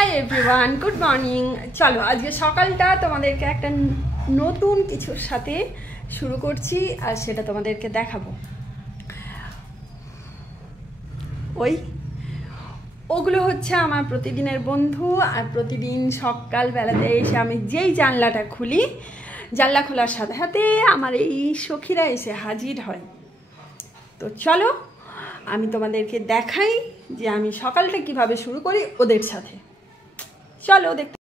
Hi everyone, good morning. চলো আজকে সকালটা তোমাদেরকে একটা নতুন কিছুর সাথে শুরু করছি আর সেটা তোমাদেরকে দেখাবো। ওগুলো হচ্ছে আমার প্রতিদিনের বন্ধু। আর প্রতিদিন সকালবেলাতে এসে আমি যেই জানলাটা খুলি, জানলা খোলার সাথে সাথে আমার এই সখীরা এসে হাজির হয়। তো চলো আমি তোমাদেরকে দেখাই যে আমি সকালটা কিভাবে শুরু করি ওদের সাথে। চলো দেখতে।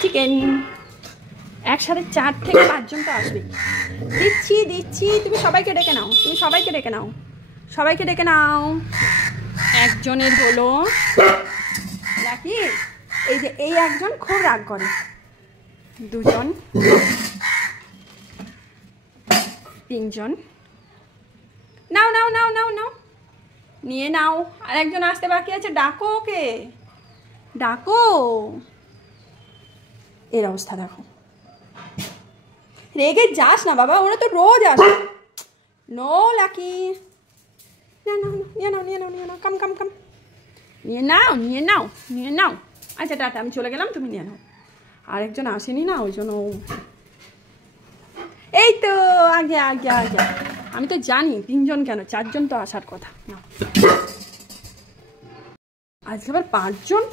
চিকেন একসাথে 4 থেকে 5 জন তো আসবে। দিচ্ছি তুমি সবাইকে ডেকে নাও। একজনের হলো নাকি এই যে এই একজন খুব রাগ করে, 2 জন, 3 জন। নাও নিয়ে নাও। আর একজন আসতে বাকি আছে, ডাকো ওকে, ডাকো। এর অবস্থা দেখো, রেগে যাস না বাবা, ওরা তো রোজ আসে। নো লাকি, নিয়ে নাও, কাম নিয়ে নাও। আচ্ছা টাটা, আমি চলে গেলাম, তুমি নিয়ে নাও। আরেকজন আসেনি না, ওই জন্য। এই তো আগে আমি তো জানি 3 জন কেন, 4 জন তো আসার কথা না, আজকে আবার 5 জন।